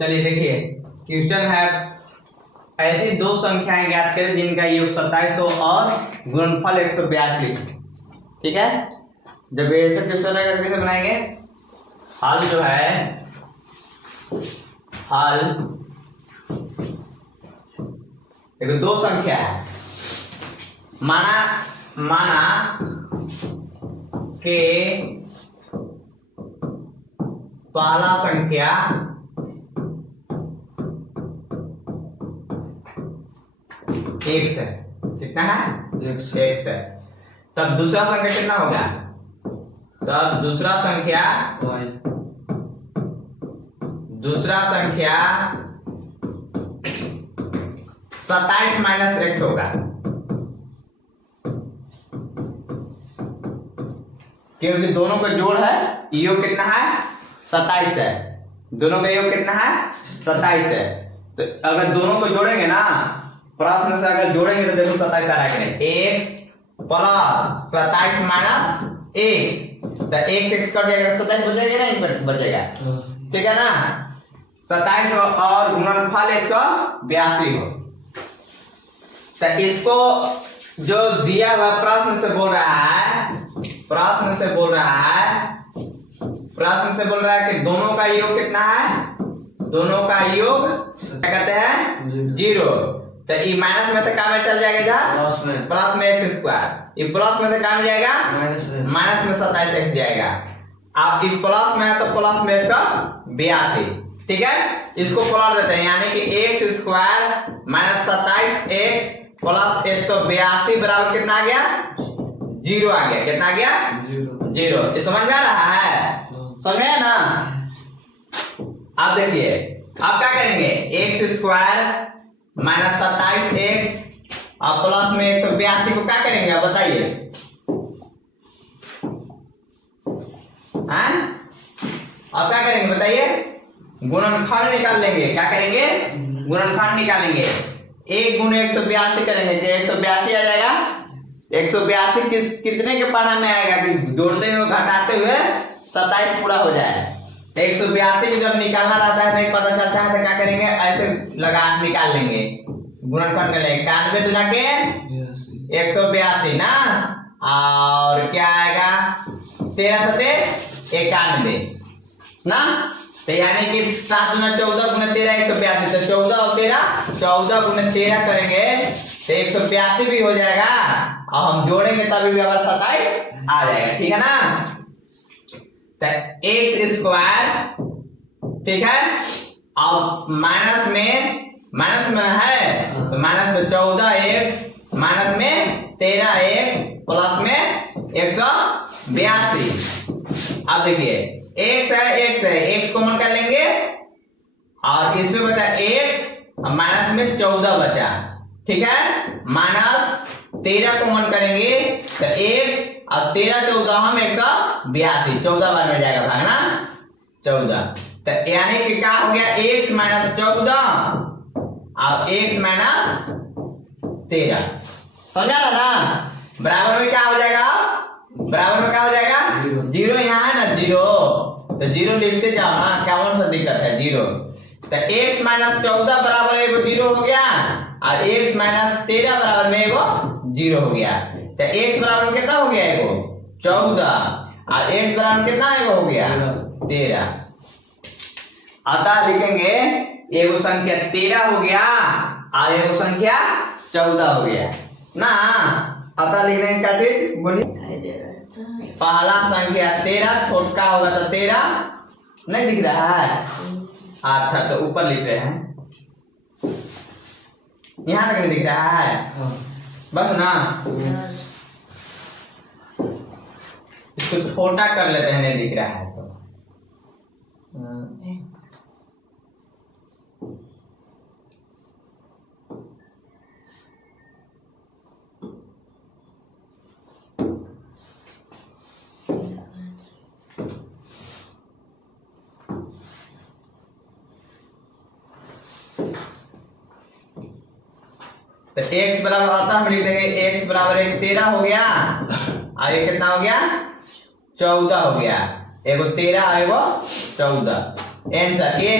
चलिए देखिए, क्वेश्चन है ऐसी दो संख्याएं ज्ञात करें जिनका योग 2700 और गुणनफल 182। ठीक है, जब ऐसा क्वेश्चन रहेगा तो कैसे बनाएंगे? हल जो है, हल देखो दो संख्या है, माना के पहला संख्या x है, कितना है? x है। तब दूसरा संख्या कितना होगा? तब दूसरा संख्या y 27 माइनस x होगा, क्योंकि दोनों का जोड़ है, योग कितना है? 27 है। दोनों का योग कितना है? 27 है। तो अगर दोनों को जोड़ेंगे ना, प्रश्न से अगर जोड़ेंगे तो देखो 27 आ रहा है कि नहीं? x प्लस 27 माइनस x, तो x कट जाएगा, 27 बचेगा नहीं बचेगा? ठीक है ना? 27 और गुणनफल 182 हो। तो इसको जो दिया हुआ प्रश्न से बोल रहा है, प्रश्न से बोल रहा है कि दोनों का योग कितना है? दोनों का योग क्या कहते हैं? 0। तो ये माइनस में से काम में चल जाएगा इधर प्लस में x स्क्वायर, ये प्लस में से काम जाएगा माइनस में 27x जाएगा। अब ये प्लस में है तो प्लस में 182। ठीक है, इसको पलट देते हैं, यानी कि x square minus 27x plus 182 बराबर कितना आ गया? 0 आ गया। कितना आ गया? 0। ये समझ में आ रहा है? समझ में ना? अब देखिए, अब क्या करेंगे? x स्क्वायर माइनस 27x और प्लस में 182 को क्या करेंगे आप बताइए? अब क्या करेंगे बताइए? गुणनफल निकाल लेंगे। क्या करेंगे? गुणनफल निकालेंगे। 1 गुणे 182 करेंगे कि 182 आ जाएगा। 182 कितने के पढ़ा में आएगा कि जोड़ते हुए घटाते हुए 27 पूरा हो जाए। 182 को जब निकालना रहता है नहीं पता चलता है तो क्या करेंगे? ऐसे लगा निकाल लेंगे, गुणनफल कर लेंगे। 91 दुना के 182 ना, और क्या आएगा? 13 सते 91 ना, तो यानी कि 7 गुना 14 गुना 13 182। तो 14 और 14 गुना 13 करेंगे तो 182 भी हो जाएगा, और हम जोड़ेंगे तभी भी हमारा 27 आ जाएगा। ठीक है ना? तो x स्क्वायर, ठीक है, और माइनस में है तो माइनस में 14x माइनस में 13x प्लस में 182। अब देखिए x है, x कॉमन कर लेंगे और इसमें बचा x, माइनस में 14 बचा। ठीक है, माइनस 13 कॉमन करेंगे तो x और 13 14 हम 182, 14 बार में जाएगा भागना 14। तो यानी कि क्या हो गया? x माइनस 14 और x माइनस 13। समझा ना? बराबर में क्या हो जाएगा? बराबर में क्या हो जाएगा? 0 यहाँ है ना, 0, तो 0 लिखते जाओ ना, क्या कौन सा दिक्कत है? 0। तो x माइनस 14 बराबर एगो 0 हो गया और x माइनस 13 बराबर में एगो 0 हो गया। तो x बराबर कितना हो गया? एगो 14 और x बराबर कितना एगो हो गया? 13। अतः लिखेंगे एगो संख्या 13 हो गया और एगो संख्या 14 हो गया ना। अतः लिखने का चीज बोलिए, पहला संख्या 13, छोटका होगा तो 13 नहीं दिख रहा है? अच्छा, तो ऊपर लिख रहे हैं, यहाँ तक नहीं दिख रहा है बस ना। इसको छोटा कर लेते हैं, नहीं दिख रहा है तो। तो x बराबर आता हम लिख देंगे x बराबर 13 हो गया और ये कितना हो गया? 14 हो गया। एगो 13 एगो 14। आंसर। ये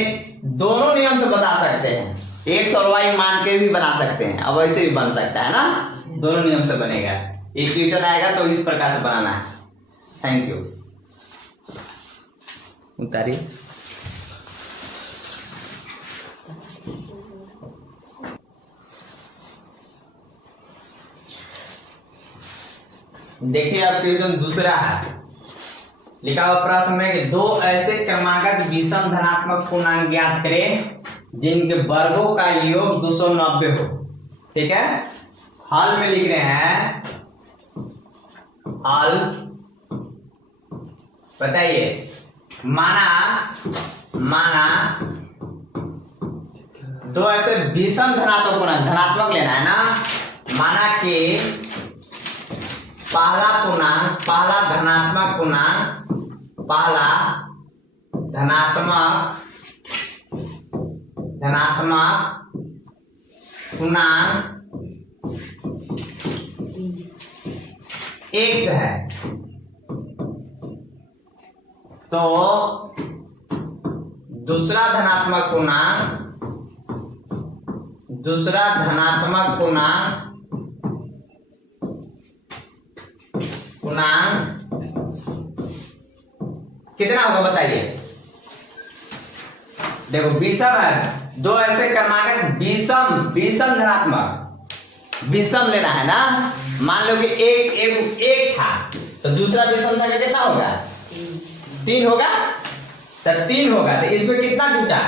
दोनों नियम से बता सकते हैं, एक्स और वाई मान के भी बना सकते हैं, अब वैसे भी बन सकता है ना, दोनों नियम से बनेगा। इक्वेशन आएगा तो इस प्रकार से बनाना है। Thank you. उतारिए। देखिए अब क्वेश्चन दूसरा है, लिखा हुआ प्रश्न में कि दो ऐसे क्रमांक विषम धनात्मक पूर्णांक ज्ञात करें जिनके वर्गों का योग 290 हो। ठीक है, हल में लिख रहे हैं, हल बताइए। माना दो ऐसे विषम धनात्मक पूर्णांक, धनात्मक लेना है ना, माना कि पहला धनात्मक पूर्णांक x है, तो दूसरा धनात्मक पूर्णांक कितना होगा बताइए। देखो विषम है, दो ऐसे क्रमांक विषम धनात्मक, विषम लेना है ना। मान लो कि एक था, तो दूसरा विषम संख्या कितना होगा? 3 होगा, तब 3 होगा, तो इसमें कितना जुटा?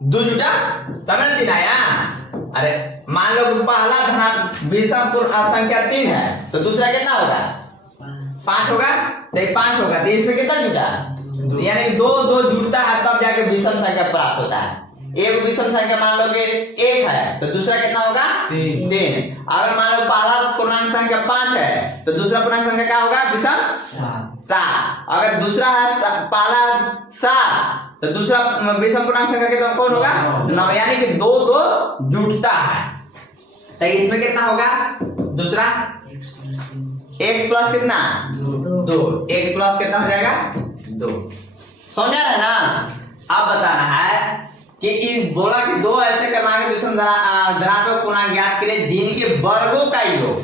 2 जुटा, तब ना 3 आया। अरे मान लो कि पहला धनात्मक विषम संख्या 3 है, तो दूसरा कितना होगा? 5 होगा, तो 5 होगा, तो इसमें कितना जुटा? यानी 2 जुटता है तब जाके विषम संख्या प्राप्त होता है। एक विषम संख्या मान लो कि 1 है, तो दूसरा कितना होगा? 3। अगर मान लो पहला पूर्णांक संख्या 5 है, तो दूसरा पूर्णांक संख्या क्या होगा? विषम 7। अगर दूसरा है पहला 7, तो दूसरा विषम पूर्णांक संख्या कितना कौन होगा? 9। यानी कि 2 जुटता है, तो इसमें कितना होगा? दूसरा x प्लस कितना? 2। x प्लस कितना हो जाएगा? 2। समझा है ना। अब बताना है कि इस बोला कि दो ऐसे क्रमांक विषम धनात्मक पूर्णांक ज्ञात करें जिनके वर्गों का योग।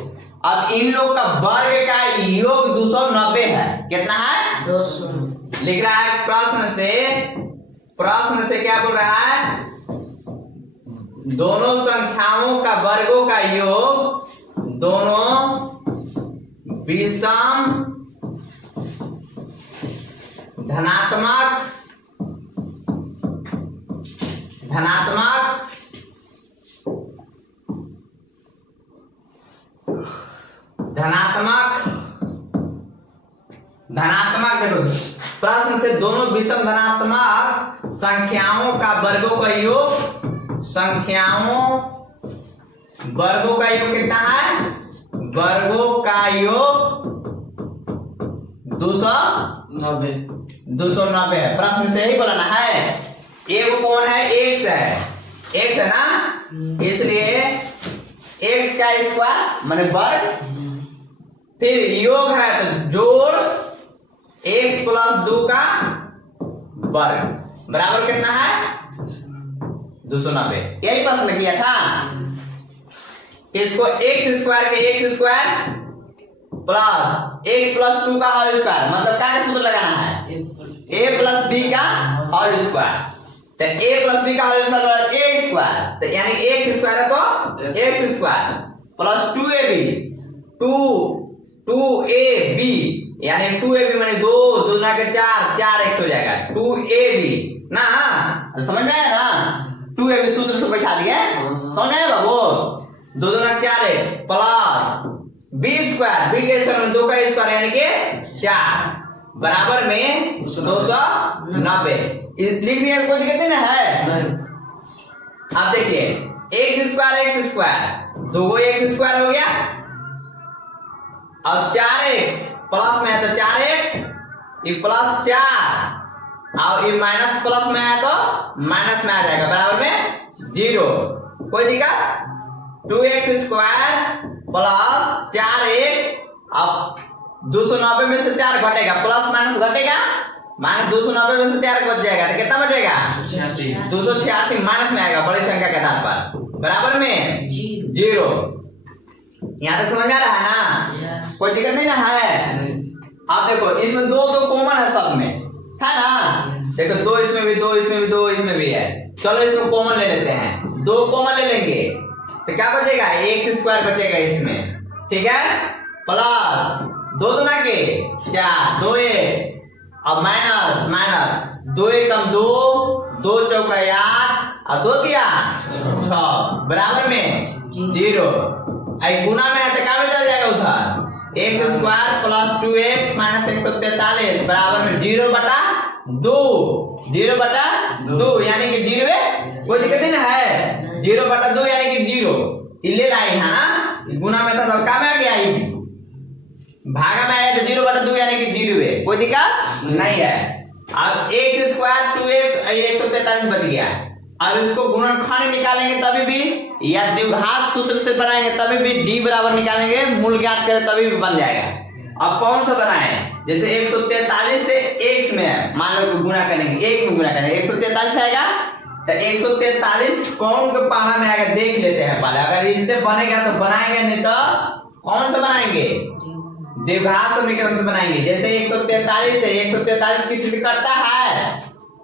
अब इन लोग का वर्ग का योग 290 है। कितना है? 200। लिख रहा है प्रश्न से क्या बोल रहा है? दोनों संख्याओं का वर्गों का योग, दोनों विषम धनात्मक देखो प्रश्न से दोनों विषम धनात्मक संख्याओं का वर्गों का योग, कितना है? वर्गों का योग 290 है। प्रश्न से ही बोलाना है। एक कौन है? x है ना, इसलिए x का स्क्वायर माने वर्ग, फिर योग है तो जोड़ x प्लस 2 का वर्ग बराबर कितना है? 290। यही प्रश्न किया था। इसको x स्क्वायर के x square plus x plus 2 का होल स्क्वायर, मतलब क्या का सूत्र लगाना है? a प्लस b का होल स्क्वायर। तो a प्लस b का होल स्क्वायर a स्क्वायर, तो यानी x स्क्वायर है तो x स्क्वायर प्लस 2ab यानी 2ab माने 2 दूना के 4x हो जाएगा 2ab ना। समझ में आया ना? 2ab सूत्र से बैठा दिए, समझ आया बाबू? 2 दूना 4x plus b square, b के स्क्वायर में 2 का स्क्वायर यानी कि 4 बराबर में 290। लिख दिया, कोई दिक्कत नहीं ना है? अब देखिए x स्क्वायर 2 x स्क्वायर हो गया, और 4x प्लस में है तो 4x, ये प्लस 4 और ये माइनस प्लस में है तो माइनस में आ जाएगा बराबर में 0। कोई दिक्कत? 2x स्क्वायर प्लस 4x, अब 290 में से 4 घटेगा, प्लस माइनस घटेगा माइनस 290 में से 4 बच जाएगा तो कितना बचेगा 286 माइनस में आएगा बड़ी संख्या के आधार पर बराबर में 0। यहाँ तक समझ में आ रहा है ना? कोई दिक्कत नहीं ना है? आप देखो इसमें दो कॉमन है सब में है ना? देखो 2 इसमें भी 2 इसमें भी 2 इसमें भी है। चलो इसको कॉमन ले लेते हैं, 2 कॉमन ले लेंगे तो क्या बचेगा x स्क्वायर बचेगा इसमें, ठीक है? प्लस 2 गुना के 4 2x अब माइनस माइनस 2 एकम 2 2 चौका 8 और 2 दिया 6 बराबर में 0। आई गुना में है तो क्या में चल जाएगा उधर x square plus 2x minus 143 बराबर में 0 बटा 2 यानी कि 0 है, कोई दिक्कत नहीं ना है? 0 बटा 2 यानी कि 0 ले लाई है ना? गुना में था तो क्या में आ गया ये भागा में आया तो 0 बटा 2 यानी कि 0 है, कोई दिक्कत नहीं है। अब x स्क्वायर 2x 143 बच गया। अब इसको गुणनखंड निकालेंगे तभी भी या द्विघात सूत्र से बनाएंगे तभी भी d बराबर निकालेंगे, मूल ज्ञात करें तभी भी बन जाएगा। अब कौन सा बनाएं? जैसे 143 से x में मान लो गुना करेंगे, 1 में गुना करेंगे 143 आएगा तो 143 कौन के पहाड़ा में आएगा देख लेते हैं पहले। अगर इससे बनेगा तो बनाएंगे, नहीं तो कौन सा बनाएंगे? द्विघात समीकरण से बनाएंगे। जैसे 143 है, 143 किसी से कटता है,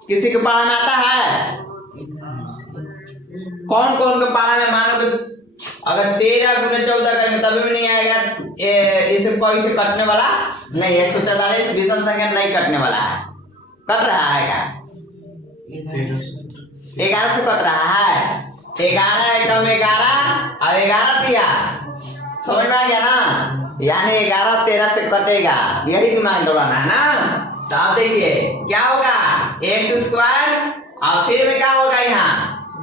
किसी के पहाड़ में आता है, कौन कौन के पहाड़ में? मान लो अगर 13 गुना 14 करेंगे तभी भी नहीं आएगा, इसे कोई से कटने वाला नहीं। 143 विषम संख्या नहीं कटने वाला है, कट रहा है क्या? 11 से कट रहा है, 11 एकम 11 और 11 दिया, समझ में आ गया ना? यानी 11 13 से कटेगा, यही दिमाग दौड़ाना है ना? तो आप देखिए क्या होगा x स्क्वायर और फिर में क्या होगा यहाँ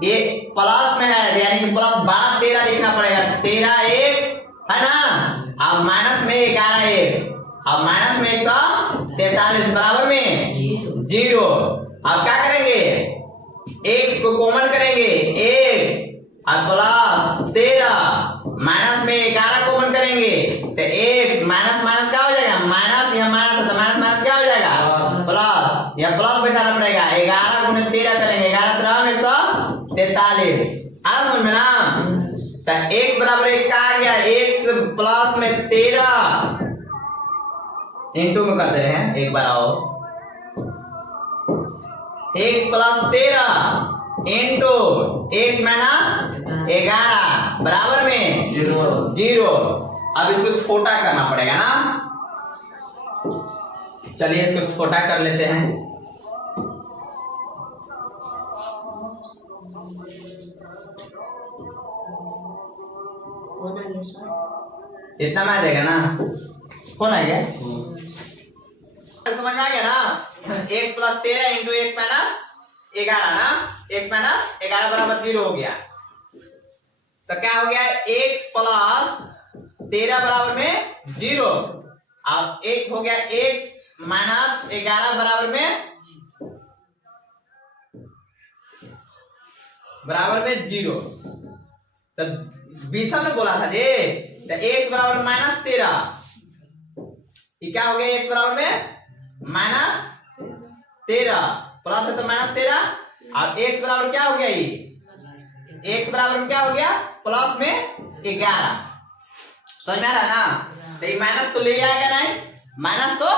ये प्लस में है यानी कि प्लस 12 13 लिखना पड़ेगा, 13x है ना? अब माइनस में 11x अब माइनस में 143 बराबर में 0। अब क्या करेंगे? x को कॉमन करेंगे x और प्लस 13 माइनस में 11 कॉमन करेंगे तो x माइनस माइनस क्या हो जाएगा? माइनस, यहाँ माइनस है तो माइनस माइनस क्या हो जाएगा? प्लस, यहाँ प्लस बैठाना पड़ेगा। 11 गुणे 13 करेंगे, 11 13 में 143 आ समझ में ना? तो x बराबर 1 का आ गया, x प्लस में 13 इंटू में कर दे रहे हैं, एक बार आओ, x plus 13 into x minus 11 बराबर में 0। अब इसको छोटा करना पड़ेगा ना? चलिए इसको छोटा कर लेते हैं। इतना में आ जाएगा ना? कौन आ गया? समझ में आ गया ना? x plus 13 into x minus 11 ना? x माइनस 11 बराबर 0 हो गया। तो क्या हो गया? x प्लस 13 बराबर में 0। अब एक हो गया x माइनस 11 बराबर में 0। तब विषम में बोला था जे तो x बराबर माइनस 13, ये क्या हो गया? x बराबर में माइनस 13 प्लस है तो माइनस 13। अब x बराबर क्या हो गया? ये x बराबर में क्या हो गया? प्लस में 11। समझ में आ रहा ना? तो ये माइनस तो ले आएगा नहीं, माइनस तो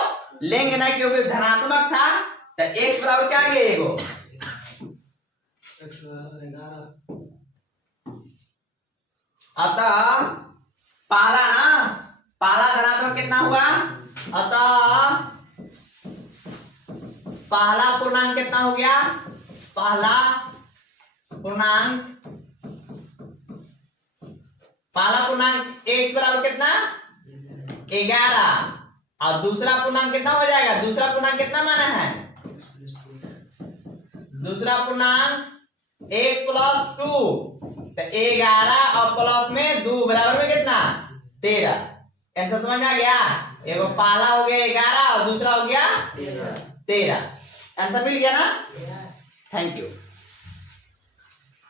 लेंगे नहीं क्योंकि धनात्मक था। तो x बराबर क्या आ गया? एगो अतः पहला ना, पहला धनात्मक कितना हुआ? अतः पहला पूर्णांक कितना हो गया? पहला पूर्णांक x बराबर कितना? 11 और दूसरा पूर्णांक कितना हो जाएगा? दूसरा पूर्णांक कितना माना है? दूसरा पूर्णांक x प्लस 2 तो 11 और प्लस में 2 बराबर में कितना? 13। आंसर समझ में आ गया? एगो पहला हो गया 11 और दूसरा हो गया 13। आंसर मिल गया ना? Thank you.